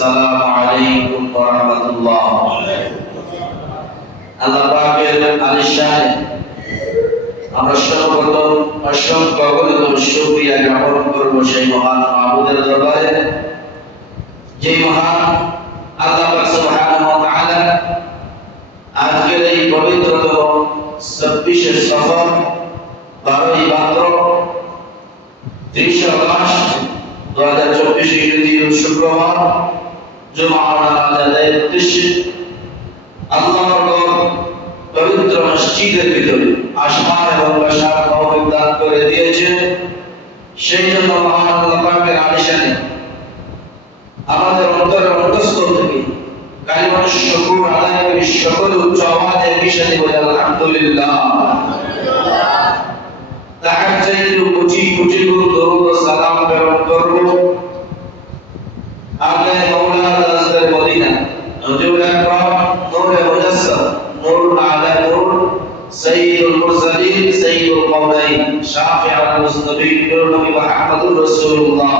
আসসালামু আলাইকুম ওয়া রাহমাতুল্লাহ। আল্লাহ পাকের আলিশান আমরা সর্বপ্রথম অসংখ্য অগণিত শুকরিয়া জ্ঞাপন করব সেই মহান মাবুদের দরবারে, যে মহান আল্লাহ পাক সুবহানাহু ওয়া তাআলা আজকের এই পবিত্রতম 26 সফর 12ই ভাদ্র 30 আগস্ট 2024 ইংরেজি শুক্রবার জুমার নামাজ আদায়ের উদ্দেশ্যে আল্লাহর পবিত্র মসজিদের ভিতরে আসমান এবং বসার তৌফিক দান করে দিয়েছেন। সেই জন্য মহান আল্লাহ পাকের আলিশানে আমাদের অন্তরের অন্তঃস্থল থেকে কালিমাত শুকর আদায় করে সকল উচ্চ আওয়াজে একসাথে বলে আলহামদুলিল্লাহ। তার চাইতে কোটি কোটি গুণ দরুদ ও সালাম প্রেরণ করব আগে মাওলানা রাসূল মদিনা নজরুল আকরাম নূরে মুজাসসাম নূরুল আলা নূর সাইয়্যিদুল মুরসালিন সাইয়্যিদুল কওলাইন শাফিউল মুস্তাফিন নূর নবী মুহাম্মদুর রাসূলুল্লাহ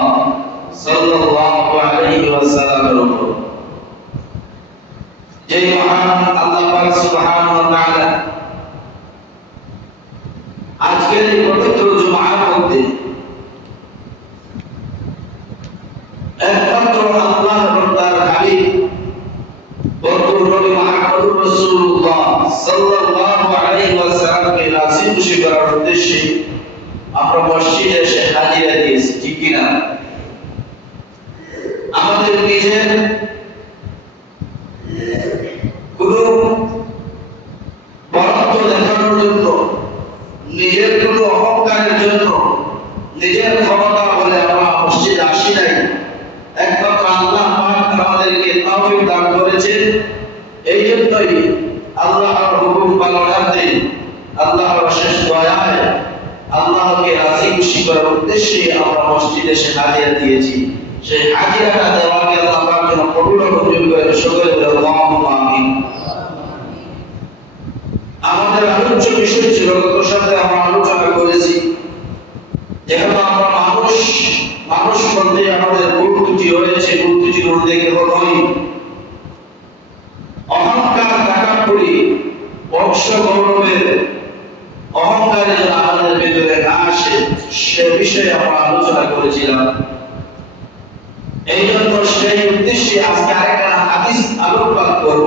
সাল্লাল্লাহু আলাইহি ওয়াসাল্লামের উপর, যে মহান আল্লাহ পাক সুবহানাহু ওয়া তাআলা আজকের এই পবিত্র জুমার মধ্যে একমাত্র আল্লাহ এবং তার হাবিব বন্ধু নবী মুহাম্মদুর রাসূলুল্লাহ সাল্লাল্লাহু আলাইহি ওয়াসাল্লামকে রাজি খুশি করার উদ্দেশ্যে আমরা মসজিদে এসে হাজিরা দিয়েছি, ঠিক কি না? আমাদের নিজের কোনো বরত্ব দেখানোর জন্য, নিজের কোনো অহংকারের জন্য, নিজের ক্ষমতা বলে আমরা মসজিদে আসি নাই। একমাত্র আল্লাহ পাক আমাদেরকে তৌফিক দান করেছেন। এই জন্যই আল্লাহর হুকুম পালনার্থে, আল্লাহর অশেষ দয়ায় আল্লাহকে রাজি খুশি করার উদ্দেশ্যে আমরা মসজিদে এসে হাজিরা দিয়েছি। সেই হাজিরাটা দেওয়াকে আল্লাহ পাক যেন কবুল ও মঞ্জুর করে সকলে বলে আল্লাহুম্মা আমিন। আমাদের আলোচ্য বিষয় ছিল, গত সপ্তাহে আমরা আলোচনা করেছি, যেহেতু আমরা মানুষ বলতে আমাদের ভুল ত্রুটি রয়েছে, ভুল ত্রুটির মধ্যে কেবলই অহংকার, টাকাপুরি, বংশ গৌরবের অহংকারে যেন আমাদের ভেতরে না আসে, সে বিষয়ে আমরা আলোচনা করেছিলাম। এই জন্য সেই উদ্দেশ্যে আজকে আরেকটা হাদিস আলোকপাত করব,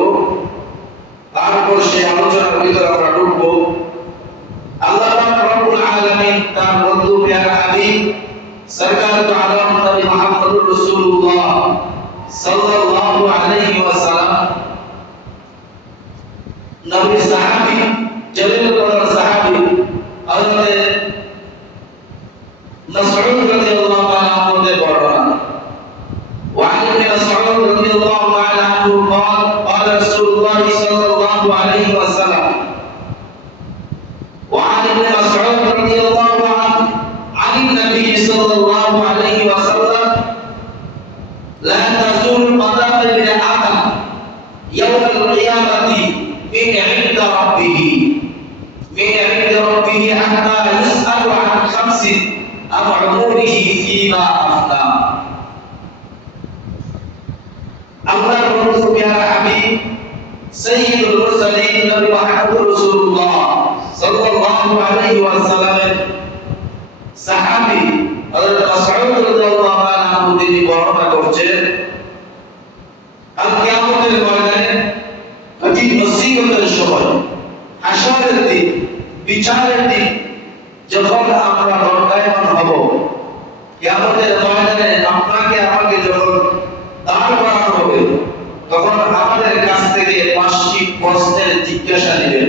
তারপর সেই আলোচনার ভিতরে আমরা ঢুকবো। আল্লাহ পাক রব্বুল আলামিন তার বন্ধু প্যারা হাবিব সরকার তো আলম নবী মুহাম্মদুর রাসূলুল্লাহ সাল্লাল্লাহু আলাইহি ওয়াসাল্লাম নবী সাহাবী জলিল কদর সাহাবী হযরত মাসউদ রাদিয়াল্লাহু তাআলা হতে বর্ণনা, وعن ابن مسعود رضي الله تعالى عنه قال قال رسول الله صلى الله عليه وسلم وعن ابن مسعود رضي الله عنه عن النبي صلى الله عليه وسلم لا تزول قدم ابن آدم يوم القيامة من عند ربه حتى يسأل عن خمس عن عمره فيما أفنى। আল্লাহর বন্ধু প্যারা হাবিব সাইয়্যিদুল মুরসালিন নবী মুহাম্মদুর রাসূলুল্লাহ সাল্লাল্লাহু আলাইহি ওয়াসাল্লামের সাহাবী হযরত মাসউদ রাদিয়াল্লাহু তাআলা আনহু তিনি বর্ণনা করছেন, কাল কিয়ামতের ময়দানে কঠিন মুসিবতের সময়, হাসরের দিন, বিচারের দিন যখন আমরা দণ্ডায়মান হব, কিয়ামতের ময়দানে আপনাকে আমাকে যখন দাঁড় করানো হবে, তখন আমাদের কাছ থেকে 5টি প্রশ্নের জিজ্ঞাসা নেবেন।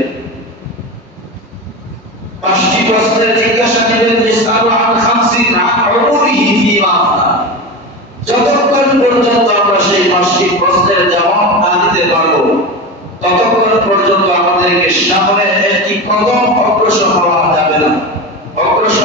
5টি প্রশ্নের জিজ্ঞাসা নেবেন, ইসআলু আন খামসিন আন উমরিহি ফিমা আফনা। যতক্ষণ পর্যন্ত আমরা সেই 5টি প্রশ্নের জবাব না দিতে পারবো, ততক্ষণ পর্যন্ত আমাদেরকে সামনে একটি কদম অগ্রসর হওয়া যাবে না। অগ্রসর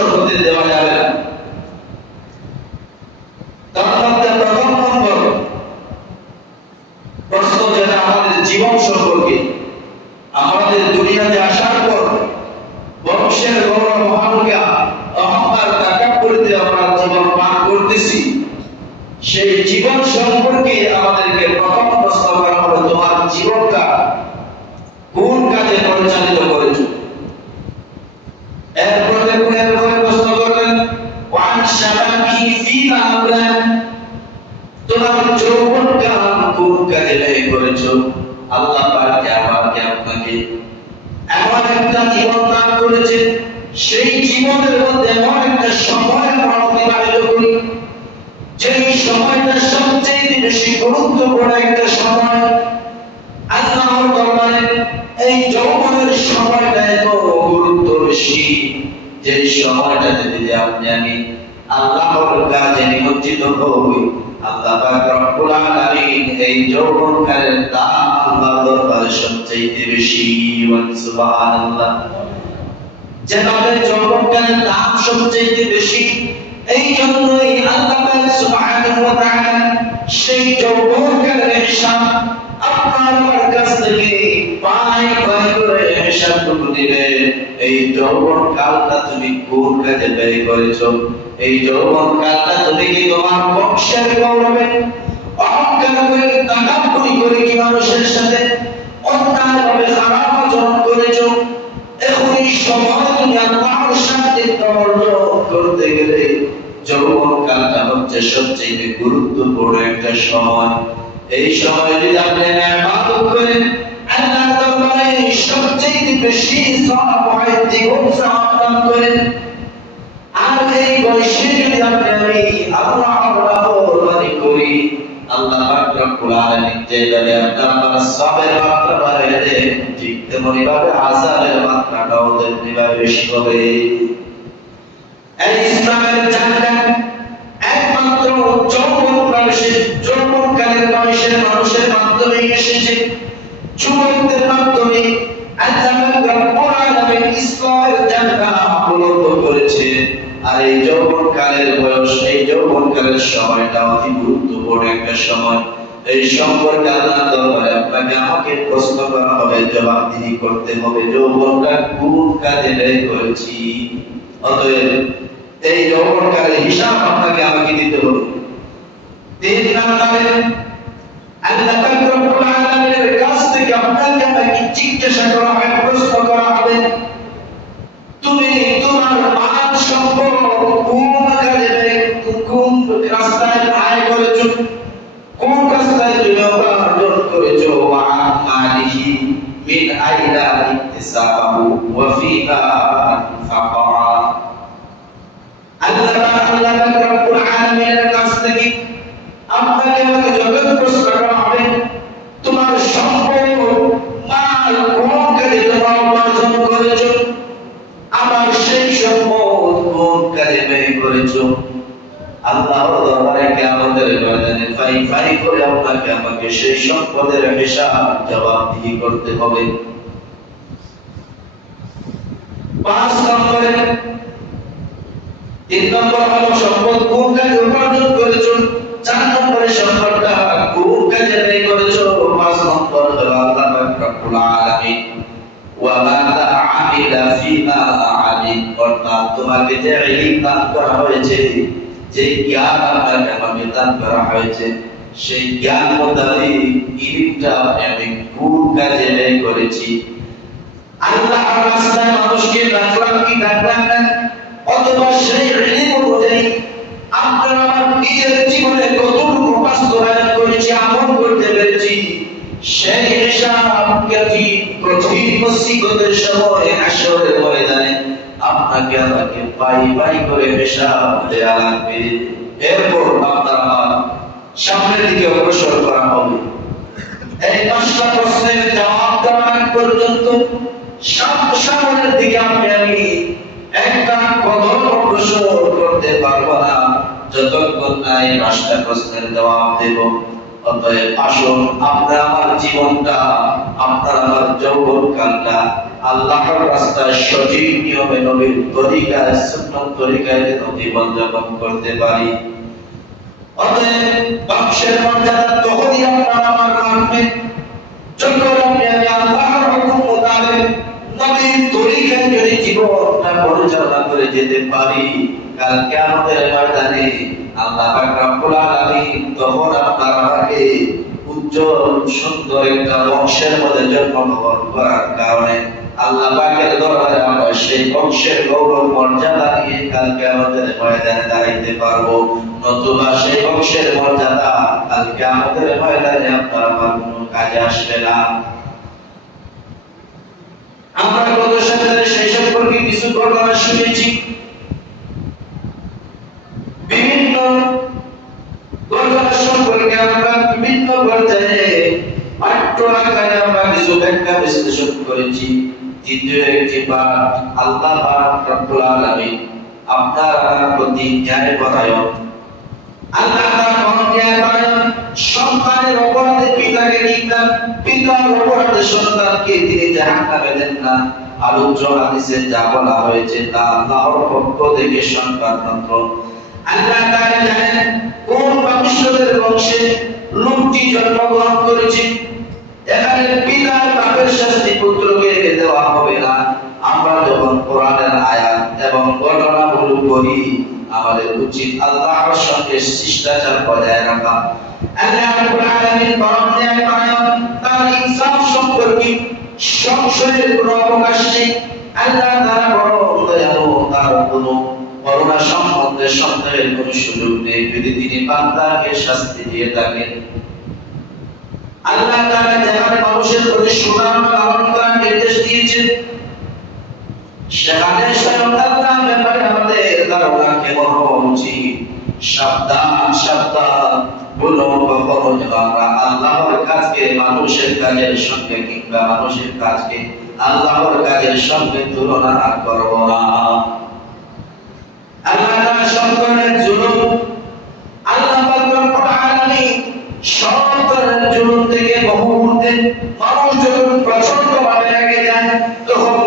তোমার যৌবনকাল কোন কাজে ব্যয় করেছো? আল্লাহ পাক আমাকে আপনাকে এমন একটা জীবন দান করেছে, সেই জীবনের মধ্যে এমন একটা সময় আমরা অতিবাহিত করি যেই সময়টা সবচেয়ে বেশি গুরুত্বপূর্ণ একটা সময়। আল্লাহর দরবারে এই যৌবনের সময়টা এত গুরুত্ব বেশি, যে সময়টাতে যদি আপনি আমি আল্লাহর কাজে নিমজ্জিত হই, আল্লাহ পাক রব্বুল আলামিন এই যৌবনকালের দাম আল্লাহর দরবারে সবচেয়ে বেশি। সুবহানাল্লাহ। যেভাবে যৌবনকালের দাম সবচেয়ে বেশি, এই জন্যই আল্লাহ পাক সুবহানাহু ওয়া তাআলা সেই যৌবনকালের হিসাব আপনার কাছ থেকে পাই পাই করে হিসাবটুকু দিবে। এই যৌবনকালটা তুমি কোন কাজে ব্যয় করেছো? এই যৌবনকালটা তুমি কি তোমার বংশের গৌরবে অহংকার করে তাকাব্বুরি করে কি মানুষের সাথে অন্যায়ভাবে খারাপ আচরণ করেছো? এখন এই সময় তুমি আল্লাহর সান্নিধ্য অর্জন করতে গেলে যৌবনকালটা হচ্ছে সবচেয়ে গুরুত্বপূর্ণ একটা সময়। এই সময় যদি আপনি ইবাদত করেন, আল্লাহর দরবারে সবচেয়ে বেশি সওয়াব হয়, দ্বিগুণ সওয়াব দান করেন। আর এই বয়সে যদি আপনি আল্লাহর নাফরমানি করি, আল্লাহ পাক রব্বুল আলামিন যেভাবে আপনার সওয়াবের মাত্রা বাড়িয়ে দেন, ঠিক তেমনি ভাবে আযাবের মাত্রাটাও তেমনিভাবে বেশি হবে। এই ইসলামের জান্নাত একমাত্র যৌবনকালের মানুষের মাধ্যমে এসেছে, যুবকদের মাধ্যমে আল্লাহ রব্বুল আলামিন ইসলামের জান্নাত উপলব্ধ করেছে। আর এই যৌবনকালের বয়স, এই যৌবনকালের সময়টা অতি গুরুত্বপূর্ণ একটা সময়। এই সম্পর্কে আল্লাহর দরবারে আপনাকে আমাকে প্রশ্ন করা হবে, জবাবদিহি করতে হবে, যৌবনটা কোন কাজে ব্যয় করেছি। অতএব এই যৌবনকালের হিসাব আপনাকে আমাকে দিতে হবে। 3 নম্বরে আল্লাহ পাক রব্বুল আলামিনের কাছ থেকে আপনাকে আমাকে জিজ্ঞাসা করা হবে, প্রশ্ন করা হবে, তুমি তোমার মাল সম্পদ কোন কাজে কোন রাস্তায় ব্যয় করেছো? কোন রাস্তায় তুমি উপার্জন করেছো? ওয়া মালিহি মিন আইনা ইকতিসাবাহু ওয়া ফিহা আনফাকা। আল্লাহ পাক রব্বুল আলামিনের কাছ থেকে আপনাকে আমাকে যখন প্রশ্ন করা হবে, তোমার সম্পদ মাল কোন কাজে তোমরা উপার্জন করেছো, আবার সেই সম্পদ কোন কাজে ব্যয় করেছো? আল্লাহর দরবারে কিয়ামতের ময়দানে ফাই ফাই করে আপনাকে আমাকে সেই সম্পদের হিসাব জবাবদিহি করতে হবে। 5 নম্বরে 3 নম্বর হলো সম্পদ কোন কাজে উপার্জন করেছো, 4 নম্বরে সম্পদটা কোন কাজে ব্যয় করেছো, 5 নম্বর হলো আল্লাহ পাক রব্বুল আলামিন ওয়া মাযা আমিলা ফিমা আলিম, অর্থাৎ তোমাকে যে ইলম দান করা হয়েছে, যে জ্ঞান আপনাকে আমাকে দান করা হয়েছে, সেই জ্ঞান মোতাবেক ইলমটা আমি কোন কাজে ব্যয় করেছি। আল্লাহর রাস্তায় মানুষকে ডাকলাম কি ডাকলাম না, অথবা সেই ইলম অনুযায়ী আপনার আমার নিজের জীবনে কতটুকু বাস্তবায়ন করেছি, আমল করতে পেরেছি, সেই হিসাব কঠিন মুসিবতের সময় হাসরের ময়দানে আপনাকে আমাকে পাই পাই করে হিসাব দেয়া লাগবে। এরপর আপনার আমার সামনের দিকে অগ্রসর করা হবে। এই 5টা প্রশ্নের জবাব দেওয়ার পর্যন্ত সামনের দিকে আমি একটা কদম অগ্রসর করতে পারবো না, যতক্ষণ না এই 5টা প্রশ্নের জবাব দেব। অতএব আসুন আমরা আমার জীবনটা, আপনার আমার যৌবনকালটা আল্লাহর রাস্তায় সঠিক নিয়মে নবীর তরিকায়, সুন্নাত তরিকায় জীবন যাপন করতে পারি। অতএব বংশের মর্যাদা তখনই আপনার আমার রাখবে যখন আপনি আল্লাহর হুকুম মোতাবেক নবীর তরিকায় যদি জীবনটা পরিচালনা করে যেতে পারি। কাল কিয়ামতের ময়দানে আল্লাহ পাক রব্বুল আলামিন তখন আপনার আমাকে উজ্জ্বল সুন্দর একটা বংশের মধ্যে জন্মগ্রহণ করার কারণে আল্লাহ পাকের দরবারে আমরা সেই বংশের গৌরব মর্যাদা নিয়ে কাল কিয়ামতের ময়দানে দাঁড়াইতে পারবো, নতুবা সেই বংশের মর্যাদা কাল কিয়ামতের ময়দানে আপনার আমার কোনো কাজে আসবে না। আমরা গত সপ্তাহে সেই সম্পর্কে কিছু ঘটনা শুনেছি। বিভিন্ন ঘটনা সম্পর্কে আমরা বিভিন্ন পর্যায়ে পাঠ্য আকারে আমরা কিছু ব্যাখ্যা বিশ্লেষণ করেছি। দ্বিতীয় একটি পাঠ, আল্লাহ পাক রব্বুল আলামিন আপনার আমার প্রতি ন্যায়পরায়ণ। আল্লাহ তাআলা ন্যায়পরায়ণ, সন্তানের অপরাধে পিতাকে নিন্দা, পিতার অপরাধে সন্তানকে তিনি জাহান্নামে দেন না। আলোচ্য হাদিসে যা বলা হয়েছে তা আল্লাহর পক্ষ থেকে সংবাদ মাত্র। আল্লাহ তাআলা জানেন কোন বংশধরের বংশে লোকটি জন্মগ্রহণ করেছে। এখানে পিতার বাপের শাস্তি পুত্রকে দেওয়া হবে না। আমরা যখন কোরআনের আয়াত এবং ঘটনাগুলো পড়ি, আমাদের উচিত আল্লাহর সঙ্গে শিষ্টাচার বজায় রাখা। আল্লাহ রাব্বুল আলামিন পরম ন্যায়পরায়ণ, তার ইনসাফ সম্পর্কে সংশয়ের কোনো অবকাশ নেই। আল্লাহ তাআলা পরম দয়ালু, তার কোনো করুণা সম্বন্ধে সন্দেহের কোনো সুযোগ নেই। যদি তিনি বান্দাকে শাস্তি দিয়ে থাকেন, আল্লাহ তাআলা যেখানে মানুষের প্রতি সুনাম লালন করার নির্দেশ দিয়েছেন, সেখানে স্বয়ং আল্লাহর ব্যাপারে আমাদের ধারণা কেমন হওয়া উচিত। সাবধান সাবধান, বলো কখনো যেন আমরা আল্লাহর কাজকে মানুষের কাজের সঙ্গে কিংবা মানুষের কাজকে আল্লাহর কাজের সঙ্গে তুলনা করব না। আল্লাহ তাআলা সব ধরনের জুলুম, আল্লাহ পাক রব্বুল আলামিন সব ধরনের জুলুম থেকে বহু ঊর্ধ্বে। মানুষ যখন প্রচন্ডভাবে রেগে যায়, তখন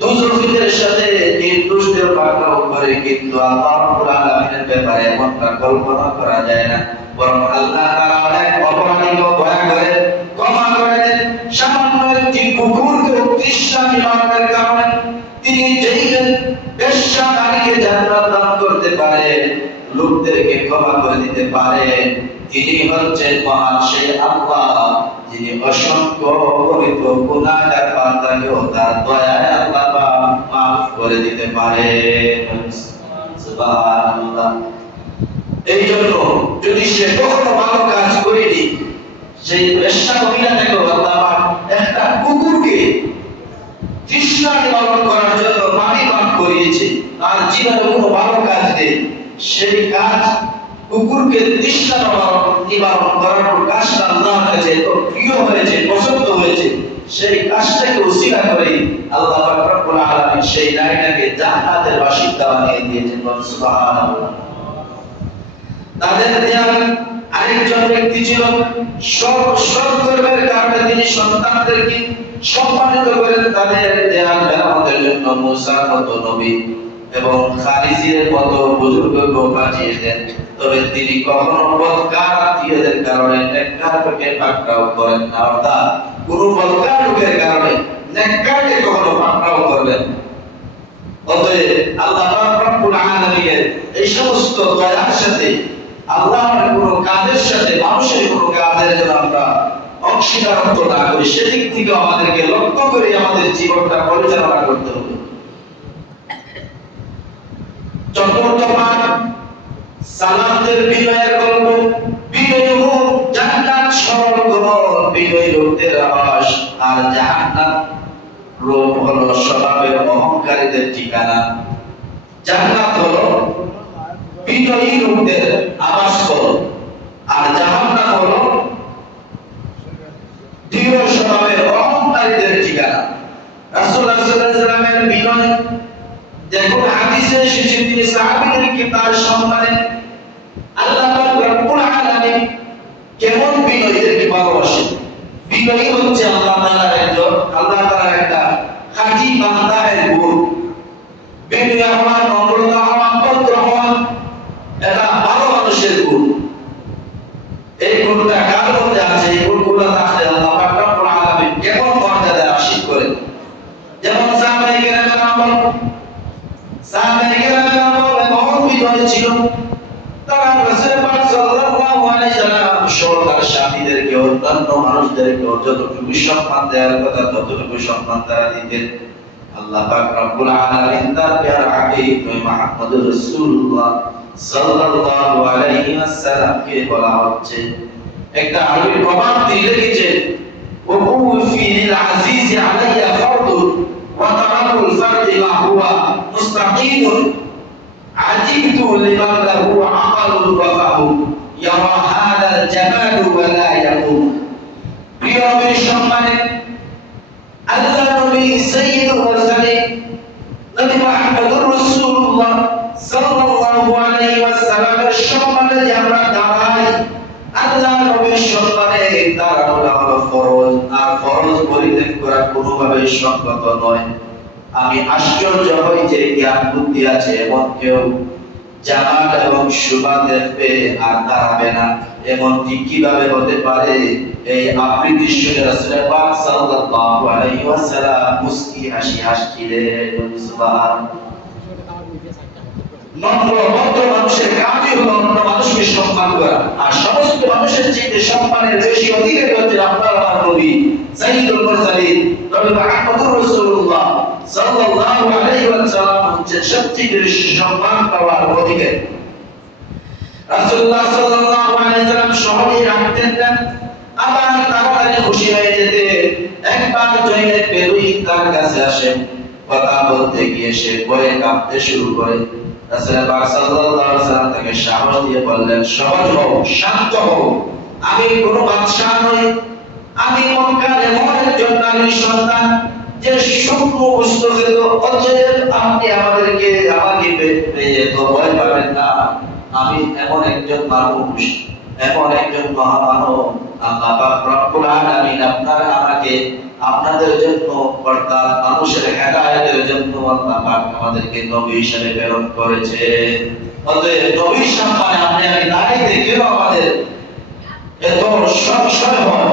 দুজখীদের সাথে নির্দোষদের পাকড়াও করে, কিন্তু আল্লাহ রাব্বুল আলামিনের ব্যাপারে এমনটা কল্পনা করা যায় না। বরং আল্লাহ তাআলা অনেক অপরাধীকে দয়া করে ক্ষমা করে দেন। সামান্য একটি কুকুরকে তৃষ্ণা নিবারণের কারণে তিনি যেই বেশ্যা নারীকে জান্নাত দান করতে পারেন, লোকদেরকে ক্ষমা করে দিতে পারেন, তিনি হচ্ছেন মহান সেই আল্লাহ, যিনি অসংখ্য অগণিত গুনাহগার বান্দাকেও তার দয়ায় আল্লাহ মাফ করে দিতে পারেন। সুবহানাল্লাহ। এই জন্য যদি সে কখনো ভালো কাজ করেনি, সেই বেশ্যা মহিলাটাকে আল্লাহ একটা কুকুরকে তৃষ্ণা নিবারণ করার জন্য পানি পান করিয়েছে, তার জীবনে কোনো ভালো কাজ নেই, সেই কাজ কুকুরকে তৃষ্ণা নিবারণ করার কাজটা আল্লাহর কাছে এত প্রিয় হয়েছে, পছন্দ হয়েছে, সেই কাজটাকে উসিলা করে আল্লাহ পাক রব্বুল আলামিন সেই নারীটাকে জান্নাতের বাসিন্দা বানিয়ে দিয়েছেন। সুবহানাল্লাহ। তাদের দেয়াল আরেকজন ব্যক্তি ছিল, সৎকর্মের কারণে তিনি সন্তানদেরকে সম্মানিত করেন। তাদের দেয়াল মেরামতের জন্য মুসার মতো নবী এবং খালিদের মতো বুজুর্গকে পাঠিয়ে দেন। তবে তিনি কখনো বদকার আত্মীয়দের কারণে নেককারকে পাকড়াও করেন না, অর্থাৎ কোনো বদকার লোকের কারণে নেককারকে কখনো পাকড়াও করবেন। অতএব আল্লাহ পাক রব্বুল আলামিনের এই সমস্ত দয়ার সাথে আল্লাহর কোনো কাজের সাথে মানুষের কোনো কাজের যেন আমরা অংশীদারত্ব না করি, সেদিক থেকে আমাদেরকে লক্ষ্য করে আমাদের জীবনটা পরিচালনা করতে হবে। চতুর্থ পাঠ, সালাতের বিনয়ের গল্প। বিনয়ী মুখ, জান্নাত সরল গমন, বিনয়ী লোকদের আবাস, আর জাহান্নাম রূপ হলো স্বভাবের অহংকারীদের ঠিকানা। জান্নাত হলো বিনয়ী লোকদের আবাসস্থল, আর জাহান্নাম হলো দৃঢ় স্বভাবের অহংকারীদের ঠিকানা। রাসূলুল্লাহ সাল্লাল্লাহু আলাইহি ওয়াসাল্লামের বিনয় দেখুন, হাদিসে এসেছে তিনি সাহাবীদেরকে তার সম্মানে আল্লাহ পাক রব্বুল আলামিন কেমন বিনয়ীদেরকে ভালোবাসেন। বিনয়ী হচ্ছে আল্লাহ তাআলার একটা খাঁটি বান্দার গুণ। বিনয়ী হওয়া, নম্রতা হওয়া, ভদ্র হওয়া এটা ভালো মানুষের গুণ। এই গুণটা কার মধ্যে আছে? এই গুণগুলো থাকলে আল্লাহ পাক রব্বুল আলামিন কেমন মর্যাদা আশীষ করেন। যেমন সাহাবায়ে কেরামের আমল, মহৎ বিনয় ছিল। তারা রাসূল পাক সাল্লাল্লাহু আলাইহি ওয়াসাল্লাম সহ তার সাথীদেরকে, অন্যান্য মানুষদেরকে যতটুকু সম্মান দেওয়ার কথা ততটুকু সম্মান তারা দিতেন। আল্লাহ পাক রব্বুল আলামিন তার প্যারা হাবিব মুহাম্মদুর রাসূলুল্লাহ সাল্লাল্লাহু আলাইহি ওয়াসাল্লামকে বলা হচ্ছে, একটা আরবি প্রবাদ দিয়ে লিখেছেন, ওয়াকু ফিল আজিজ আলাইয়া ফারদুন ওয়া তারাকুল ফারদি মা হুয়া মুস্তাকিমুন আজিবতু লিমান লাহু আমালুন ওয়া ফাহু ইয়ারা হাদাল জামাল ওয়া লা ইয়াকুম। প্রিয় নবীর সম্মানে আল্লাহ নবী সাইয়্যিদুল মুরসালিন নবী মুহাম্মদুর রাসূলুল্লাহ সাল্লাল্লাহু আলাইহি ওয়াসাল্লামের সম্মানে যে আমরা দাঁড়াই, আল্লাহ নবীর সম্মানে দাঁড়ানো হলো ফরজ, আর ফরজ পরিত্যাগ করা কোনোভাবে সঙ্গত নয়। আমি আশ্চর্য হই যে জ্ঞান বুদ্ধি আছে এমন কেউ জামাত এবং শুভা দেখবে আর দাঁড়াবে না, এমনটি কিভাবে হতে পারে? এই আবৃত্তি শুনে রাসূল পাক সাল্লাল্লাহু আলাইহি ওয়াসাল্লাম মুস্কি হাসি হাসছিলেন। সুবহানাল্লাহ। নম্র ভদ্র মানুষের কাজই হলো অন্য মানুষকে সম্মান করা, আর সমস্ত মানুষের চেয়ে সম্মানের বেশি অধিকারী হচ্ছেন আপনার আমার নবী সাইয়্যিদুল মুরসালিন নবী মুহাম্মদুর রাসূলুল্লাহ সাল্লাল্লাহু আলাইহি ওয়াসাল্লাম হচ্ছেন সবচেয়ে বেশি সম্মান পাওয়ার অধিকারী। রাসূলুল্লাহ সাল্লাল্লাহু আলাইহি ওয়াসাল্লাম সহজেই রাখতেন না, আবার তাড়াতাড়ি খুশি হয়ে যেতে। একবার জয়নেব বেদুইন তার কাছে আসেন, কথা বলতে গিয়ে সে ভয়ে কাঁপতে শুরু করে। রাসূল পাক সাল্লাল্লাহু আলাইহি ওয়াসাল্লাম তাকে সাহস দিয়ে বললেন, সহজ হও, শান্ত হও, আমি কোনো বাদশা নই, আমি মক্কার এমন একজন নারীর সন্তান যে শুকনো গোশত খেত, অতএব আপনি আমাকে পেয়ে তো ভয় পাবেন না। আমি এমন একজন মানুষ, এমন একজন মহামানব, আল্লাহ পাক রব্বুল আলামিন আমাকে আপনাদের জন্য অর্থাৎ মানুষের হেদায়েতের জন্য আল্লাহ পাক আমাদেরকে নবী হিসেবে প্রেরণ করেছে। অতএব নবীর সম্মানে আপনি আমি দাঁড়াইতে কেন আমাদের এত সংশয় হয়?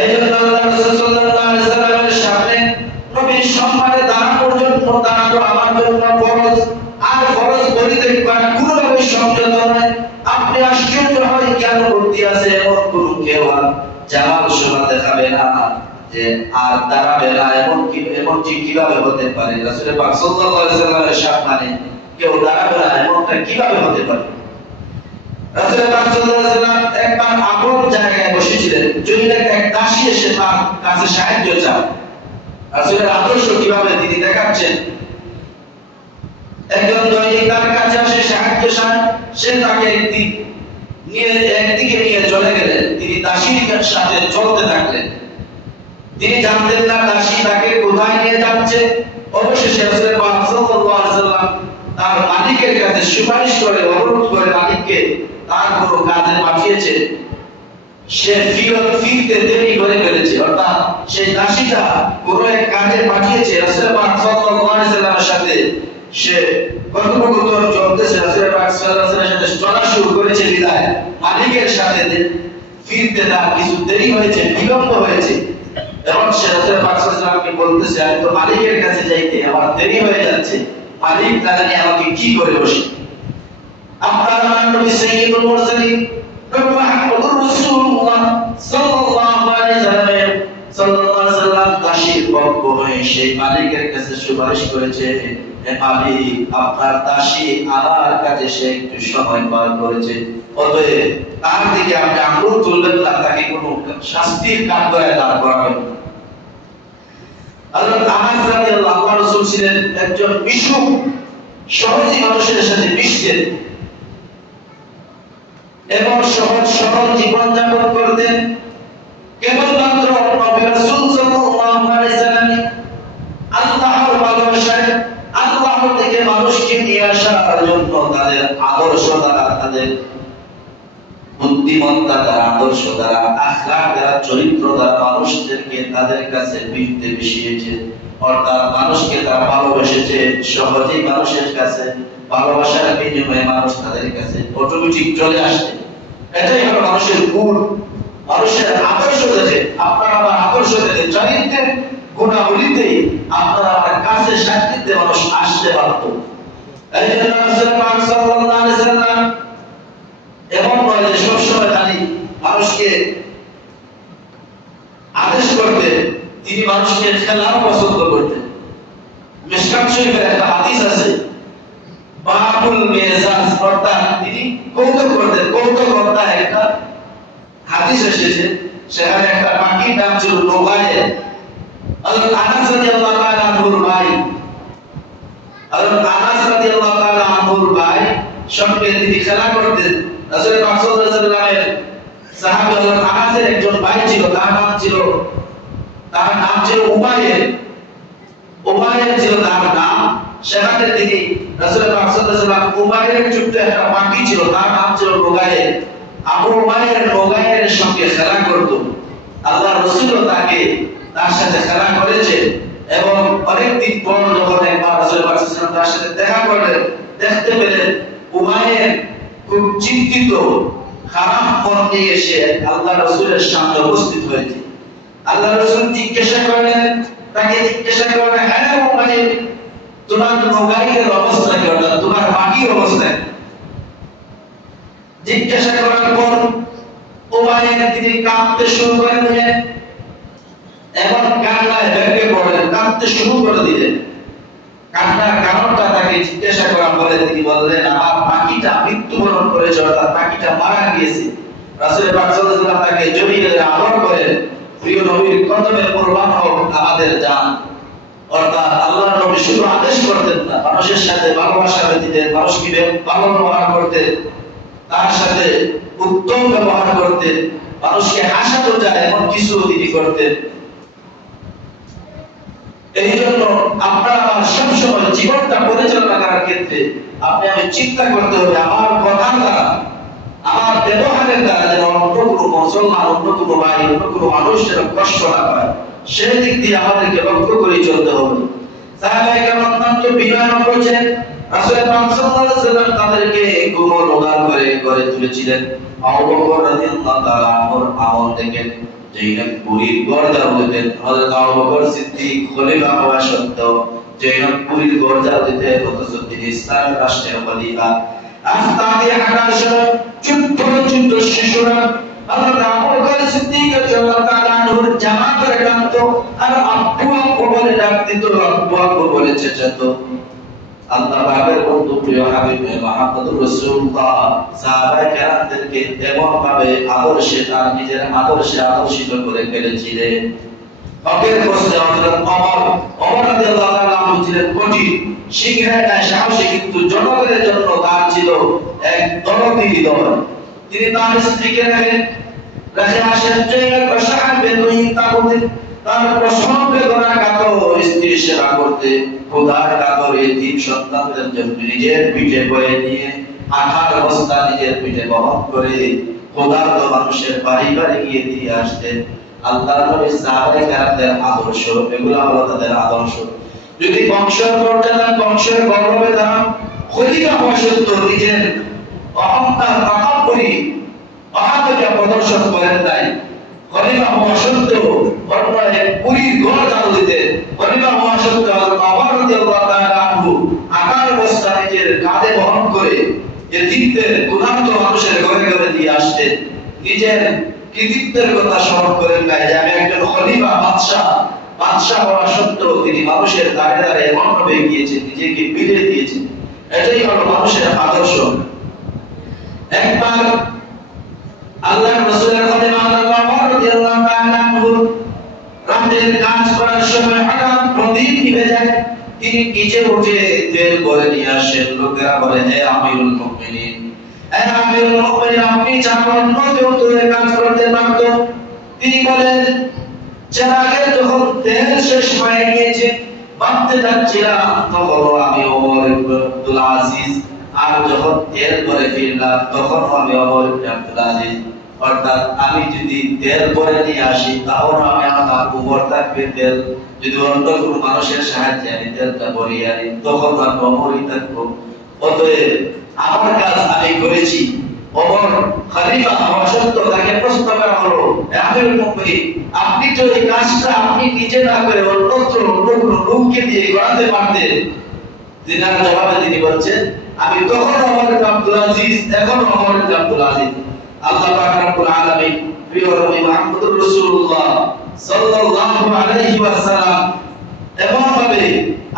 এই জন্য আল্লাহ রাসূল সাল্লাল্লাহু আলাইহি ওয়াসাল্লামের সামনে নবীর সম্মানে দাঁড়ানোর জন্য দাঁড়ানো আমার জন্য ফরজ, আর ফরজ পরিত্যাগ করা কোনোভাবে সংযত নয়। আপনি আশ্চর্য হয় কেন বুদ্ধি আছে এমন কোন কেউ জামাল শোভা দেখাবে না যে আর দাঁড়াবে না, এমনটি কিভাবে হতে পারে? রাসূল পাক সাল্লাল্লাহু আলাইহি ওয়াসাল্লামের সামনে কেউ দাঁড়াবে না এমনটা কিভাবে হতে পারে? রাসূল পাক সাল্লাল্লাহু আলাইহি ওয়াসাল্লাম একবার আপন জায়গায় বসেছিলেন, যদি এক দাসী এসে তার কাছে সাহায্য চায়, রাসূলের আদর্শ কিভাবে তিনি দেখাচ্ছেন। একজন দৈনিক তার কাছে আসে সাহায্য চায়, সে তাকে একদিকে নিয়ে চলে গেলেন, তিনি দাসীর সাথে চলতে থাকলেন। তিনি জানতেন না দাসী তাকে কোথায় নিয়ে যাচ্ছে। অবশেষে রাসূল পাক সাল্লাল্লাহু আলাইহি ওয়াসাল্লাম তার মালিকের কাছে সুপারিশ করে, অনুরোধ করে মালিককে তার কোনো কাজে পাঠিয়েছে, সে ফিরতে দেরি করে ফেলেছে, অর্থাৎ সেই দাসীটা কোনো এক কাজে পাঠিয়েছে। রাসূল পাক সাল্লাল্লাহু আলাইহি ওয়াসাল্লামের সাথে সে কথোপকথন চলতেছে, রাসূল পাক সাল্লাল্লাহু আলাইহি ওয়াসাল্লামের সাথে চলা শুরু করেছে বিদায় মালিকের সাথে ফিরতে তার কিছু দেরি হয়েছে, বিলম্ব হয়েছে। এবং সে রাসূল পাক সাল্লাল্লাহু আলাইহি ওয়াসাল্লামকে বলতেছে, আমি তো মালিকের কাছে যাইতে আমার দেরি হয়ে যাচ্ছে, মালিক না জানি আমাকে কি করে বসে। আপনার আমার নবী সাইয়্যিদুল মুরসালিন নবী মুহাম্মদুর রাসূলুল্লাহ সাল্লাল্লাহু আলাইহি ওয়াসাল্লাম দাসীর পক্ষ হয়ে সেই মালিকের কাছে সুপারিশ করেছে, হে মালিক, আপনার দাসী আমার কাছে সে একটু সময় পার করেছে, অতএব তার দিকে আপনি আঙুল তুলবেন না, তাকে কোনো শাস্তির কাঠগড়ায় দাঁড় করাবেন। হযরত আনাস রাদিয়াল্লাহু আনহু রাসূল ছিলেন একজন মিশুক, সহজে মানুষের সাথে মিশতেন এবং সহজ সরল জীবন যাপন করতেন। কেবলমাত্র নবী রাসূল সাল্লাল্লাহু আলাইহি ওয়াসাল্লাম আল্লাহর ভালোবাসায় আল্লাহ থেকে মানুষকে নিয়ে আসার জন্য তাদের আদর্শ দ্বারা, তাদের বুদ্ধিমত্তা দ্বারা, আদর্শ দ্বারা, আখলাক দ্বারা, চরিত্র দ্বারা মানুষদেরকে তাদের কাছে বিনতে বসিয়েছে। অর্থাৎ মানুষকে তারা ভালোবেসেছে, সহজেই মানুষের কাছে ভালোবাসার বিনিময়ে মানুষ তাদের কাছে অটোমেটিক চলে আসছে। এটাই হলো মানুষের গুণ, মানুষের আদর্শ দেখে, আপনার আমার আদর্শ দেখে, চরিত্রের গুণাবলীতেই আপনার আমার কাছে সাক্ষীতে মানুষ আসতে পারত। এই জন্য রাসূল পাক সাল্লাল্লাহু আলাইহি ওয়াসাল্লাম এমন নয় যে সবসময় মানুষকে আদেশ করতেন, তিনি মানুষকে খেলাও পছন্দ করতেন। মিশকাত শরীফের একটা হাদিস আছে, বাবুল মেজাজ, অর্থাৎ তিনি কৌতুক করতেন। কৌতুকতা একটা হাদিস এসেছে, সেখানে একটা পাখির নাম ছিল নোগায়ে। হযরত আনাস রাদিয়াল্লাহু তাআলা আনহুর ভাই, হযরত আনাস রাদিয়াল্লাহু তাআলা আনহুর ভাই সঙ্গে তিনি খেলা করতেন। রাসূল পাক সাল্লাল্লাহু আলাইহি ওয়াসাল্লামের সাহাবী হযরত আনাসের একজন ভাই ছিল, তার নাম ছিল উমাইর। উমাইর ছিল তার নাম। সেখানে তিনি রাসূল পাক সাল্লাল্লাহু আলাইহি ওয়াসাল্লাম উমাইরের চুট্টে একটা পাখি ছিল, তার নাম ছিল নোগায়ে। আবু উমাইর নোগায়ের সঙ্গে খেলা করত। আল্লাহ রাসূলও তার সাথে খেলা করেছে এবং অনেকদিন পর যখন একবার রাসূল পাক সাল্লাল্লাহু আলাইহি ওয়াসাল্লাম তার সাথে দেখা করলেন, দেখতে পেলেন উমাইর খুব চিন্তিত, খারাপ মন নিয়ে এসে আল্লাহ রাসূলের সামনে উপস্থিত হয়েছে। আল্লাহ রাসূল জিজ্ঞাসা করলেন, হ্যাঁ উমাইর, তোমার নোগায়ের অবস্থা কি, অর্থাৎ তোমার পাখির অবস্থা কি? জিজ্ঞাসা করার পর উমাইর তিনি কাঁদতে শুরু করে দিলেন এবং কান্নায় ভেঙে পড়লেন, কাঁদতে শুরু করে দিলেন। কান্নার কারণটা তাকে জিজ্ঞাসা করার পরে তিনি বললেন, আমার পাখিটা মৃত্যুবরণ করেছে, অর্থাৎ পাখিটা মারা গিয়েছে। রাসূল পাক সাল্লাল্লাহু আলাইহি ওয়াসাল্লাম তাকে জড়িয়ে ধরে আদর করেন, প্রিয় নবীর কদমে কুরবান হোক আমাদের জান। অর্থাৎ আল্লাহর নবী শুধু আদেশ করতেন না, মানুষের সাথে ভালোবাসা দিতেন, মানুষকে ভালো ব্যবহার করতেন, তার সাথে উত্তম ব্যবহার করতেন, মানুষকে হাসানো যায় এমন কিছু তিনি করতেন। এই জন্য আপনার আমার সবসময় জীবনটা পরিচালনা করার ক্ষেত্রে আপনি আমি চিন্তা করতে হবে, আমার কথার দ্বারা, আমার ব্যবহারের দ্বারা যেন অন্য কোনো মুসলমান, অন্য কোনো ভাই, অন্য কোনো মানুষ যেন কষ্ট না পায়, সেই দিক দিয়ে আমাদেরকে লক্ষ্য করে চলতে হবে। সাহাবায়ে কেরাম অত্যন্ত বিনয় করেছেন। রাসূল পাক সাল্লাল্লাহু আলাইহি ওয়াসাল্লাম তাদেরকে কোমল উদার করে তুলেছিলেন। আবু বকর রাদিয়াল্লাহু তাআলা আনহুর আমল দেখেন, যেইনা পুরীর গর্দা হইতেন, হযরত আবু বকর সিদ্দিক খলিফা হওয়া সত্ত্বেও যেইনা পুরীর গর্দা হইতেন, অথচ তিনি ইসলামের রাষ্ট্রের খলিফা। আস্তাদি হাঁটার সময় ছোট্ট শিশুরা হযরত আবু বকর সিদ্দিক রাদিয়াল্লাহু তাআলা আনহুর জামা ধরে টানতো আর আব্বু বলে ডাক দিত, আব্বু বলে চেঁচাতো। আল্লাহ পাকের বন্ধু প্রিয় হাবিব মুহাম্মদুর রাসূলুল্লাহ সাহাবায়ে কেরামদেরকে এমন ভাবে আদর্শে, তার নিজের আদর্শে আদর্শিত করে ফেলেছিলেন। হকের প্রশ্নে হযরত ওমর রাদিয়াল্লাহু তাআলা আনহু ছিলেন কঠিন, শিখরায় না সাহসী, কিন্তু জনগণের জন্য তার ছিল এক দরদি হৃদয়। তিনি তার স্ত্রীকে রেখে আসেন যে সাহাবে দুই তাবুতে তার প্রসঙ্গে করা কাতর স্ত্রীর সেবা করতে, খোদার কাতর এতিম সন্তানদের জন্য নিজের পিঠে বয়ে নিয়ে 18 বস্তা নিজের পিঠে বহন করে খোদার তো মানুষের বাড়ি বাড়ি গিয়ে দিয়ে আসতেন। আল্লাহর নবী সাহাবায়ে কেরামদের আদর্শ, এগুলো হলো তাদের আদর্শ। যদি বংশের পর্যায়ে বংশের গৌরবে তারা খলিফা হওয়া সত্ত্বেও নিজের অহংকার তাকাব্বুরি অহংকারকে প্রদর্শন করেন নাই, খলিফা হওয়া সত্ত্বেও অন্য এক পুরীর গড় জানো দিতে, খলিফা হওয়া সত্ত্বেও ওমর রাদিয়াল্লাহু তাআলা আনহু 18 বস্তা নিজের কাঁধে বহন করে এতিমদের গুণান্ত মানুষের ঘরে ঘরে দিয়ে আসতেন। নিজের কৃতিত্বের কথা স্মরণ করেন নাই যে আমি একজন খলিফা, বাদশা হওয়া সত্ত্বেও তিনি মানুষের দ্বারে দ্বারে এমন ভাবে গিয়েছেন, নিজেকে বিলিয়ে দিয়েছেন। এটাই হলো মানুষের আদর্শ। একবার আল্লাহর রাসূলের খাদেম হযরত ওমর রাদিয়াল্লাহু তাআলা আনহু রাতের কাজ করার সময় হঠাৎ প্রদীপ নিভে যায়। তিনি নিচে উঠে তেল করে নিয়ে আসেন। লোকেরা বলে, হে আমিরুল মুমিনিন, আপনি চান কেউ তো এই কাজ করতে পারত। তিনি বলেন, চেরাগের যখন তেল শেষ হয়ে গিয়েছে, ভাবতে যাচ্ছিলাম, তখন আমি ওমর ইবনে আব্দুল আজিজ, আর যখন তেল করে ফিরলাম তখন আমি ওমর ইবনে আব্দুল আজিজ। অর্থাৎ আমি যদি তেল করে নিয়ে আসি তাহলে আমি আমার উপর থাকবে তেল, যদি অন্য কোনো মানুষের সাহায্যে আমি তেলটা ভরিয়ে আনি তখন আমি ওমরই থাকবো। অতএব আমার কাজ আমি করেছি। ওমর খলিফা হওয়া সত্ত্বেও তাকে প্রশ্ন করা হলো, আমিরুল মুমিনিন, আপনি তো এই কাজটা আপনি নিজে না করে অন্যত্র অন্য কোনো লোককে দিয়ে করাতে পারতেন। দিনার জবাবে তিনি বলছেন, আমি তখন ওমর ইবনে আব্দুল আজিজ, এখন ওমর ইবনে আব্দুল আজিজ। আল্লাহ পাক রব্বুল আলামিন প্রিয় নবী মুহাম্মদুর রাসূলুল্লাহ সাল্লাল্লাহু আলাইহি ওয়াসাল্লাম এমন ভাবে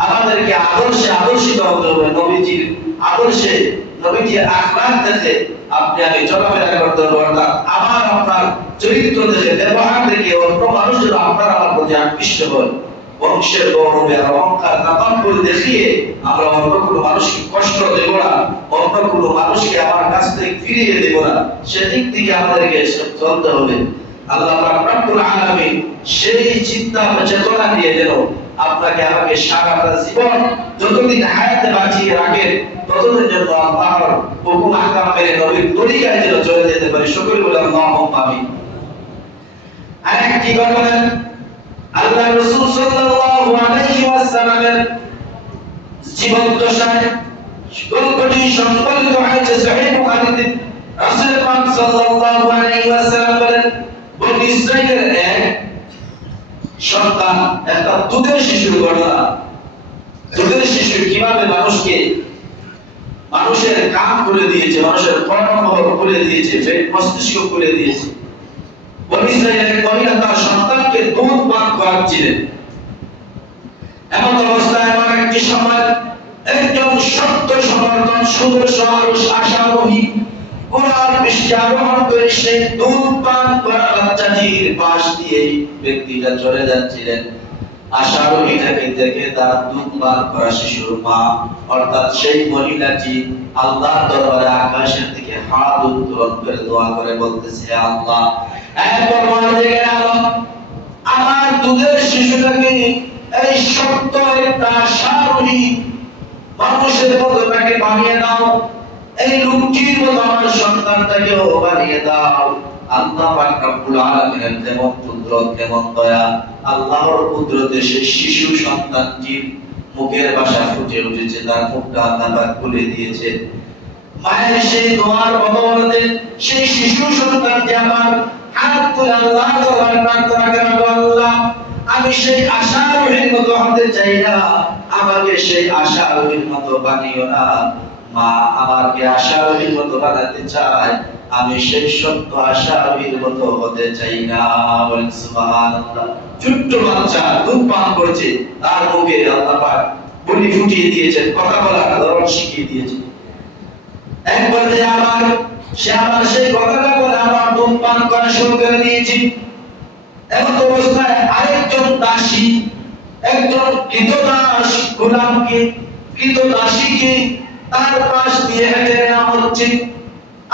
আমাদেরকে আদর্শিত হতে হবে। নবীজির আদর্শে, নবীজির আখলাক দেখে আপনি আমি চলাফেরা করতে হবে। অর্থাৎ আমার আপনার চরিত্র দেখে, ব্যবহার দেখে অন্য মানুষের আপনার আমার প্রতি আকৃষ্ট হয়। বংশের গৌরবে আর অহংকার তাকাব্বুর দেখিয়ে আমরা অন্য কোনো মানুষকে কষ্ট দেব না, অন্য কোনো মানুষকে আমার কাছ থেকে ফিরিয়ে দেব না। সেদিক থেকে আমাদেরকে চলতে হবে। আল্লাহ পাক রব্বুল আলামিন সেই চিন্তা চেতনা দিয়ে দেন আপনাকে আমাকে সারাটা জীবন যতদিন হায়াতে বাঁচিয়ে রাখেন, ততদিন জন্য আল্লাহর হুকুম আহকাম মেনে নবীর তরিকায় যেন চলে যেতে পারি। সকলে বলে আল্লাহুম্মা আমিন। আরেকটি ঘটনা, আল্লাহ রাসূল সাল্লাল্লাহু আলাইহি ওয়াসাল্লামের জীবন দশায় গল্পটি সংকলিত হয়েছে সহিহ বুখারীতে। রাসূল পাক সাল্লাল্লাহু আলাইহি ওয়াসাল্লাম বলেন, বনী ইসরাঈলের এক সন্তান একটা দুধের শিশুর ঘটনা। দুধের শিশু কিভাবে মানুষের কান খুলে দিয়েছে, মানুষের কর্ণমহল খুলে দিয়েছে, মস্তিষ্ক খুলে দিয়েছে। বনী ইসরাঈলের এক মহিলা তার সন্তানকে দুধ পান করাচ্ছিলেন। এমন অবস্থায় এমন একটি সময় একজন সত্য সমর্থন সুদর্শ আরশ আশারোহী ঘোড়ার পৃষ্ঠে আরোহণ করে সে দুধ পান করা বাচ্চাটির পাশ দিয়ে ব্যক্তিটা চলে যাচ্ছিলেন। আশারোহীটাকে দেখে তার দুধ পান করা শিশুর মা অর্থাৎ সেই মহিলাটি আল্লাহর দরবারে আকাশের দিকে হাত উত্তোলন করে দোয়া করে বলতেছে, আল্লাহ আমার দুধের শিশুটাকে এই সত্য একটা আশারোহী মানুষের মতো তাকে বানিয়ে দাও, এই লোকটির মতো আমার সন্তানটাকেও বানিয়ে দাও। আল্লাহ পাক রব্বুল আলামিনের যেমন কুদরত যেমন দয়া, আল্লাহর কুদরতে সেই শিশু সন্তানটির মুখের ভাষা ফুটে উঠেছে, তার মুখটা আল্লাহ পাক খুলে দিয়েছে। মায়ের সেই দোয়ার বদৌলতে সেই শিশু সন্তানটি আমার হাত তুলে আল্লাহর দরবারে প্রার্থনা করে, আল্লাহ আমি সেই আশারোহীর মতো হতে চাই না, আমাকে সেই আশারোহীর মতো বানিও না। মা আমাকে আশারোহীর মতো বানাতে চায়, আমি সেই সত্য আশারোহীর মতো হতে চাই না। বলেন সুবহানাল্লাহ। ছোট্ট বাচ্চা দুধ পান করছে, তার মুখে আল্লাহ পাক বলি ফুটিয়ে দিয়েছেন, কথা বলার ধরন শিখিয়ে দিয়েছেন। একবার যে সে আমার সেই কথাটা বলে আমার দুধ পান করা শুরু করে দিয়েছে। এমন অবস্থায় আরেকজন দাসী, একজন কৃতদাস গোলামকে, কৃতদাসীকে তার পাশ দিয়ে হেঁটে নেওয়া হচ্ছে।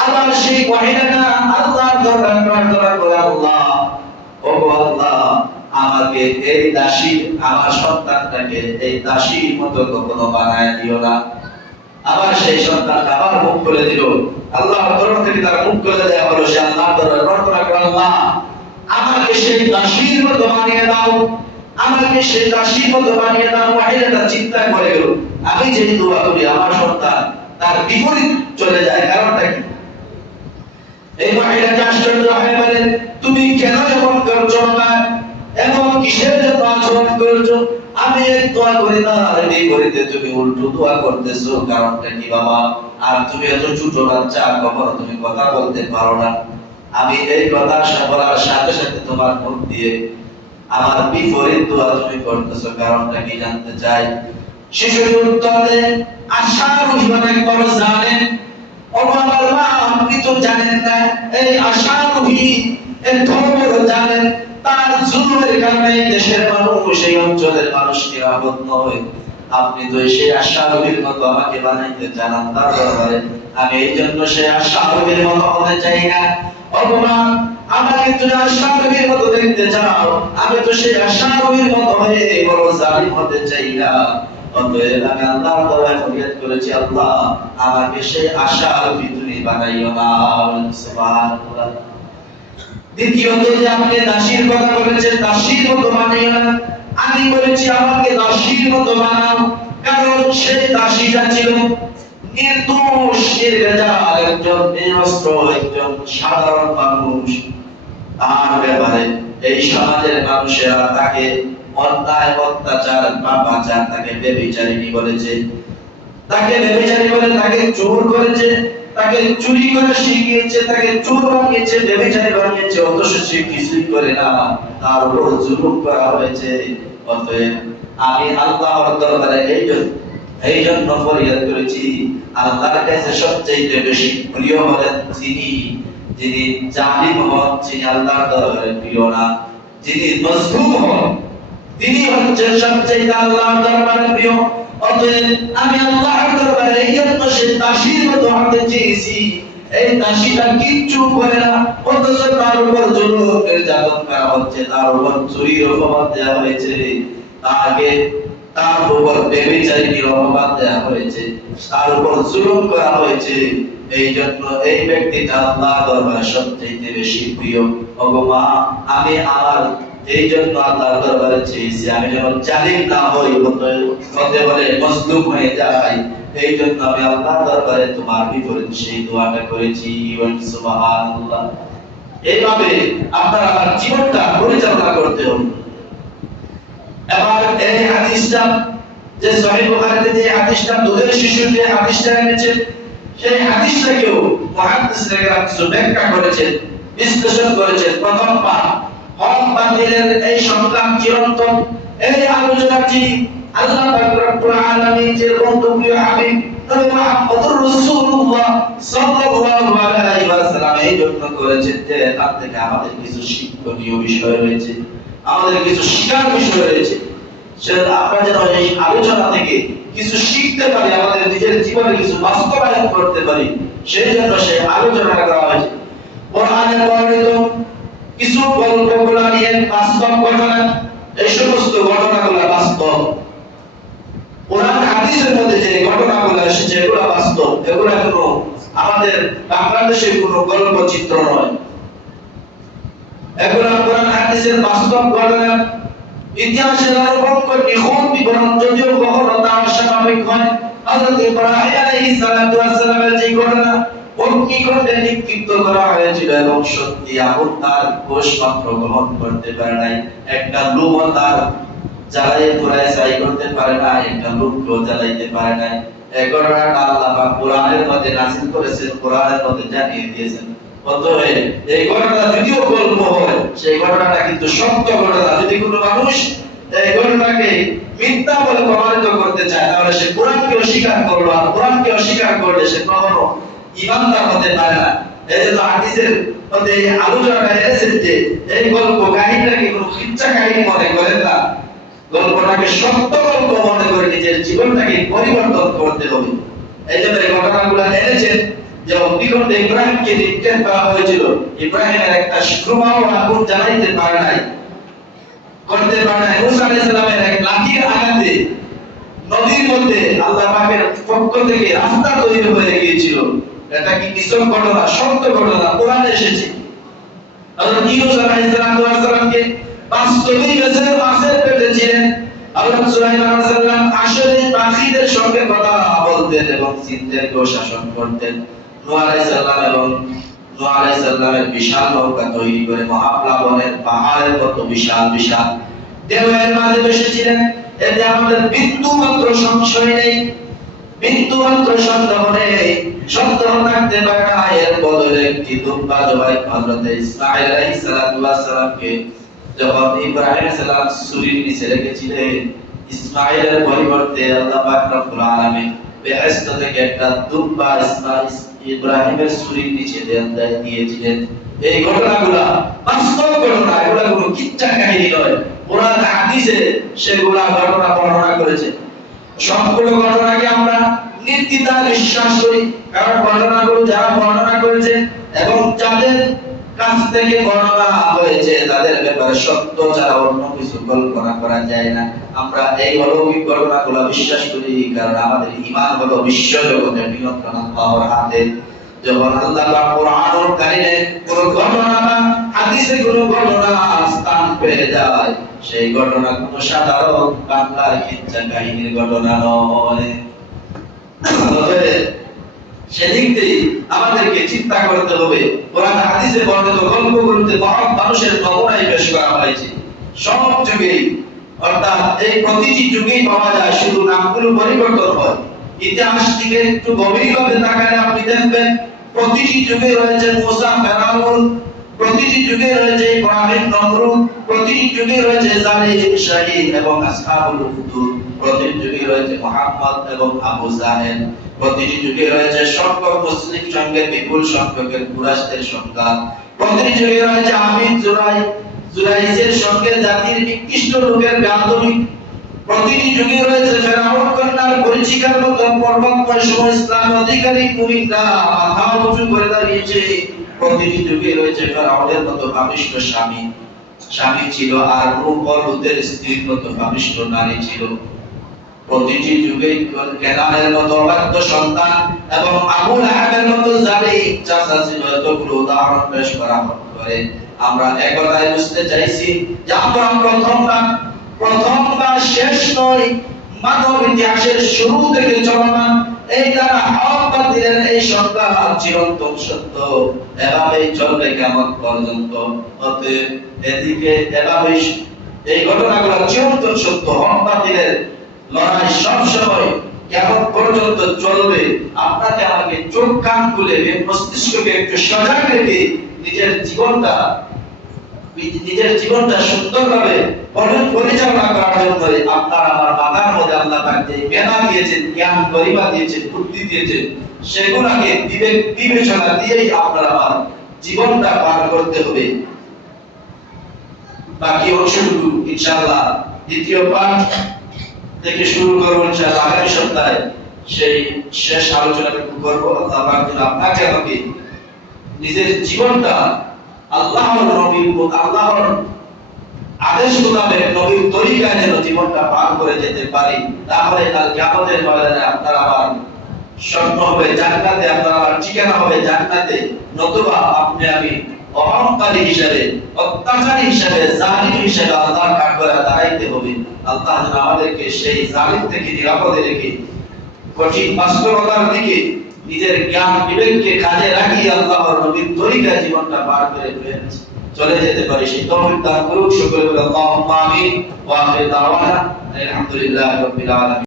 আবার সেই মহিলাটা আল্লাহর দরবারে প্রার্থনা করে, আল্লাহ ও আল্লাহ আমাকে এই দাসী, আমার সন্তানটাকে এই দাসীর মতো কখনো বানায় দিও না। আবার সেই সন্তান আবার মুখ খুলে দিল, আল্লাহর তরফ থেকে তার মুখ খুলে দেওয়া হলো। সে আল্লাহর দরবারে প্রার্থনা করে, আল্লাহ আমাকে সেই দাসীর মতো বানিয়ে দাও, আমাকে সেই দাসীর মতো বানিয়ে দাও। মহিলাটা চিন্তা করে গেল, আমি যে দোয়া করি আমার সন্তান তার বিপরীত চলে যায়, কারণটা কি? এই মহিলাটা আশ্চর্য হয়ে বলে, তুমি কেন এমন করছো না, এমন কিসের জন্য আচরণ করছো? আমি এক দোয়া করি না আর বিপরীতে তুমি উল্টো দোয়া করতেছো, কারণটা কি বাবা? আর তুমি এত ছোট বাচ্চা, কখনো তুমি কথা বলতে পারো না। আমি এই কথা বলার সাথে সাথে তোমার মুখ দিয়ে আমার বিপরীত দোয়া তুমি করতেছো, কারণটা কি জানতে চাই? শিশুটি উত্তর দেয়, আশারোহী অনেক বড় জানেন। ও আমার মা, আপনি তো জানেন না এই আশারোহী এত বড় জানেন, তার জুলুমের কারণে দেশের মানুষ, এই অঞ্চলের মানুষ নিরাপদ নয়। আপনি তো সেই আশারোহীর মতো আমাকে বানাইতে চান আল্লাহর দরবারে, আমি এই জন্য সেই আশারোহীর মতো হতে চাই না। ভগবান আমাকে তুমি আশারোহীর মতো দেখতে চাও, আমি তো সেই আশারোহীর মতো হয়ে বড় জালিম হতে চাই না। অতএব আমি আল্লাহর দরবারে ফরিয়াদ করেছি, আল্লাহ আমাকে সেই আশারোহী তুমি বানাইও না। সুবহানাল্লাহ। দ্বিতীয়ত যে আপনি দাসীর কথা বলেছেন, দাসীর মতো বানাইও না, আমি বলেছি আমাকে দাসীর মতো বানাও, কারণ সেই দাসীটা ছিল নির্দোষ, নির্ভেজাল, একজন নিরস্ত্র, একজন সাধারণ মানুষ। তার ব্যাপারে এই সমাজের মানুষেরা তাকে অন্যায়, অত্যাচার, পাপাচার, তাকে ব্যভিচারিণী বলেছে, তাকে ব্যভিচারী বলে তাকে চোর করেছে, তাকে চুরি করে শিখিয়েছে, তাকে চোর বানিয়েছে, ব্যভিচারী বানিয়েছে, অথচ সে কিছুই করে না, তার উপর জুলুম করা হয়েছে। অতএব আমি আল্লাহর দরবারে এই জন্য ফরিয়াদ করেছি, আল্লাহর কাছে সবচেয়ে বেশি প্রিয় হলেন যিনি জালিম হন, যিনি আল্লাহর দরবারে প্রিয় না। যিনি মজলুম হন তিনি হচ্ছেন সবচেয়ে আল্লাহর দরবারে প্রিয়। অতএব আমি আল্লাহর দরবারে এই জন্য সে দাসীর মতো হতে চেয়েছি। এই দাসীটা কিচ্ছু করে না, অথচ তার উপর জুলুম নির্যাতন করা হচ্ছে, তার উপর চুরির অপবাদ দেওয়া হয়েছে, তার উপর ব্যভিচারিণীর অপবাদ দেওয়া হয়েছে, তার উপর জুলুম করা হয়েছে। এই জন্য এই ব্যক্তিটা আল্লাহর দরবারে সবচেয়ে বেশি প্রিয়। ওগো মা, আমি আমার এই জন্য আল্লাহর দরবারে চেয়েছি আমি যেন জালিম না হই, হতে বলে মজলুম হয়ে যাই। এই জন্য আমি আল্লাহর দরবারে তোমার বিপরীত সেই দোয়াটা করেছি। সুবহানাল্লাহ। এইভাবে আপনার আমার জীবনটা পরিচালনা করতে হবে। এবার এই হাদিসটা যে সহিহ বুখারীতে যে হাদিসটা দুধের শিশুর যে হাদিসটা এনেছেন, সেই হাদিসটাকেও মুহাদ্দিসরা কিছু ব্যাখ্যা করেছেন, বিশ্লেষণ করেছেন। প্রথম পাঠ হক বাতিলের এই সংগ্রাম চিরন্তন, এই আলোচনাটি আল্লাহ পাক রব্বুল আলামিন যে প্রিয় হাবিব নবী মুহাম্মদুর রাসূলুল্লাহ সাল্লাল্লাহু আলাইহি ওয়াসাল্লাম এই জন্য করেছেন যে তার থেকে আমাদের কিছু শিক্ষণীয় বিষয় রয়েছে, আমাদের কিছু শিক্ষার বিষয় রয়েছে। সেটা আমরা যেন এই আলোচনা থেকে কিছু শিখতে পারি, আমাদের নিজের জীবনে কিছু বাস্তবায়ন করতে পারি, সেই জন্য সেই আলোচনা করা হয়েছে। কোরআনে বর্ণিত কিছু গল্পগুলো নিয়ে বাস্তব ঘটনা, এই সমস্ত ঘটনাগুলো বাস্তব। কোরআন হাদিসের মধ্যে যে ঘটনাগুলো এসেছে এগুলো বাস্তব, এগুলো কোনো আমাদের বাংলাদেশের কোনো গল্প চিত্র নয়, এগুলো কোরআন হাদিসের বাস্তব ঘটনা। ইতিহাসের আরোপণ নিখুঁত বিবরণ যদিও কখনো তা অস্বাভাবিক হয়। হযরত ইব্রাহিম আলাইহিস সালাতু ওয়াস সালামের যে ঘটনা অগ্নিকুণ্ডে নিক্ষিপ্ত করা হয়েছিল এবং সত্যি আগুন তার কোষ মাত্র গ্রহণ করতে পারে নাই, একটা লোক তার জ্বালায় পুরায় ছাই করতে পারে না, একটা লোকও জ্বালাইতে পারে নাই। এই ঘটনাটা আল্লাহ পাক কোরআনের মধ্যে নাযিল করেছেন, কোরআনের মধ্যে জানিয়ে দিয়েছেন। অতএব এই ঘটনা যদিও গল্প হয়, সেই ঘটনাটা কিন্তু সত্য ঘটনা। যদি কোনো মানুষ এই ঘটনাকে মিথ্যা বলে প্রমাণিত করতে চায়, তাহলে সে কোরআনকে অস্বীকার করলো, আর কোরআনকে অস্বীকার করলে সে কখনো ঈমানদার হতে পারে না। এজন্য হাদিসের মধ্যে আলোচনাটা এনেছেন যে এই গল্প কাহিনীটাকে কোনো কিচ্ছা কাহিনী মনে করেন না, গল্পটাকে সত্য গল্প মনে করে নিজের জীবনটাকে পরিবর্তন করতে হবে। এই জন্য এই ঘটনাগুলো এনেছেন যে অগ্নিকুণ্ডে ইব্রাহিমকে নিক্ষেপ করা হয়েছিল, ইব্রাহিমের একটা সুরমাও আগুন জ্বালাইতে পারে নাই, করতে পারে নাই। মুসা আলাইহিস সালামের এক লাঠির আঘাতে নদীর মধ্যে আল্লাহ পাকের পক্ষ থেকে রাস্তা তৈরি হয়ে গিয়েছিল। এটা কি মিছল ঘটনা? সত্য ঘটনা, কোরআনে এসেছে। হযরত ইউনূস আলাইহিস সালামকে বাস্তবিক মাছের পেটে ছিলেন। হযরত সুলাইমান আলাইহিস সালাম আসলে পাখিদের সঙ্গে কথা বলতেন এবং জিনদেরকেও শাসন করতেন। নূহ আলাইহিস সালামের বিশাল নৌকা তৈরি করে মহাপ্লাবনের পাহাড়ের মতো বিশাল বিশাল ঢেউয়ের মাঝে বসেছিলেন। এতে আমাদের বিন্দু মাত্র সংশয় নেই, বিন্দু মাত্র সন্দেহ নেই, সন্দেহ থাকতে পারে না। এর বদলে একটি দুম্বা জবাই হযরত ইসমাঈল আলাইহিস সালামকে যখন ইব্রাহিম সালাম ছুরির নিচে রেখেছিলেন, ইসমাঈলের পরিবর্তে আল্লাহ পাক রব্বুল আলামিন বেহেশত থেকে একটা দুম্বা ইব্রাহিমের ছুরির নিচে দিয়েছিলেন। এই ঘটনাগুলো বাস্তব ঘটনা, এগুলো কোনো কিচ্ছা কাহিনী নয়। কোরআন হাদিসে সেগুলা ঘটনা বর্ণনা করেছে। সবগুলো ঘটনাকে আমরা নির্দ্বিধায় বিশ্বাস করি, কারণ ঘটনাগুলো যারা বর্ণনা করেছে এবং যাদের কাছ থেকে বর্ণনা হয়েছে তাদের ব্যাপারে সত্য ছাড়া অন্য কিছু কল্পনা করা যায় না। আমরা এই অলৌকিক ঘটনাগুলো বিশ্বাস করি কারণ আমাদের ঈমান হলো বিশ্ব জগতের নিয়ন্ত্রণ আল্লাহর হাতে। যখন আল্লাহ পাক কোরআনুল কারীমে কোন ঘটনা বা হাদিসে কোন ঘটনা স্থান পেয়ে যায়, সেই ঘটনা কোনো সাধারণ বাংলার কিচ্ছা কাহিনীর ঘটনা নয়। সেদিক থেকে আমাদেরকে চিন্তা করতে হবে। কোরআন হাদিসে বর্ণিত গল্পগুলোতে মহান মানুষের নমুনাই পেশ করা হয়েছে সব যুগেই, অর্থাৎ এই প্রতিটি যুগেই পাওয়া যায়, শুধু নামগুলো পরিবর্তন হয়। ইতিহাস দিকে একটু গভীরভাবে তাকালে আপনি দেখবেন প্রতিটি যুগে রয়েছে মুসা ফেরাউন, প্রতিটি যুগে রয়েছে ইব্রাহিম নমরুদ, প্রতিটি যুগে রয়েছে জালিম শাহীন এবং আসহাবুল উখদুদ, প্রতিটি যুগে রয়েছে মুহাম্মদ এবং আবু জাহেল, প্রতিটি যুগে রয়েছে সংখ্যক মুসলিম সঙ্গে বিপুল সংখ্যকের কুরাইশদের সংখ্যা, প্রতিটি যুগে রয়েছে আমির জুরাইজের সঙ্গে জাতির নিকৃষ্ট লোকের গান্ধবী, প্রতিটি যুগে রয়েছে ফেরাউন কন্যার পরিচিকার মতো পর্বতময় সময় ইসলাম অধিকারী কুমিল্লা মাথা উঁচু করে দাঁড়িয়েছে, প্রতিটি যুগে রয়েছে ফেরাউনের মতো পাপিষ্ঠ স্বামী ছিল, আর নূহ ও লূতের স্ত্রীর মতো পাপিষ্ঠ নারী ছিল, প্রতিটি যুগে কেনানের মতো অবাধ্য সন্তান এবং আবু লাহাবের মতো জালিম চাচা ছিল। এতগুলো উদাহরণ পেশ করা করে আমরা একথাই বুঝতে চাইছি যে আমরা প্রথমবার শেষ নয়, মানব ইতিহাসের শুরু থেকে চলমান এই দ্বারা হক বাতিলের এই সংগ্রাম চিরন্তন সত্য, এভাবেই চলবে কিয়ামত পর্যন্ত। অতএব এদিকে এভাবেই এই ঘটনাগুলো চিরন্তন সত্য, হক বাতিলের লড়াই সবসময় কিয়ামত পর্যন্ত চলবে। আপনাকে আমাকে চোখ কান খুলে মস্তিষ্ককে একটু সজাগ রেখে নিজের জীবনটা সুন্দরভাবে পরিচালনা করার জন্য আপনার আমার মাথার মধ্যে আল্লাহ পাক যে জ্ঞান দিয়েছেন, জ্ঞান গরিমা দিয়েছেন, বুদ্ধি দিয়েছেন, সেগুলোকে বিবেক বিবেচনা দিয়েই আপনার আমার জীবনটা পার করতে হবে। বাকি অংশটুকু ইনশাআল্লাহ দ্বিতীয় পাঠ থেকে শুরু করব ইনশাআল্লাহ আগামী সপ্তাহে, সেই শেষ আলোচনাটুকু করব। আল্লাহ পাক যেন আপনাকে আমাকে নিজের জীবনটা আল্লাহর আদেশ মোতাবেক নবীর তরিকায় যেন জীবনটা পার করে যেতে পারি, তাহলে কাল কিয়ামতের ময়দানে আপনার আমার স্বপ্ন হবে জান্নাতে, আপনার আমার ঠিকানা হবে জান্নাতে। নতুবা আপনি আমি অহংকারী হিসেবে, অত্যাচারী হিসেবে, জালিম হিসেবে আল্লাহর কাঠগড়ায় দাঁড়াইতে হবে। আল্লাহ যেন আমাদেরকে সেই জালিম থেকে নিরাপদে রেখে কঠিন বাস্তবতার দিকে নিজের জ্ঞান বিবেককে কাজে রাখিয়ে আল্লাহর নবীর তরিকায় জীবনটা পার করে চলে যেতে পারি, সেই তৌফিক দান করুন। সকলে বলে আল্লাহুম্মা আমিন ওয়া আখির দাওয়ানা আলহামদুলিল্লাহি রাব্বিল আলামিন।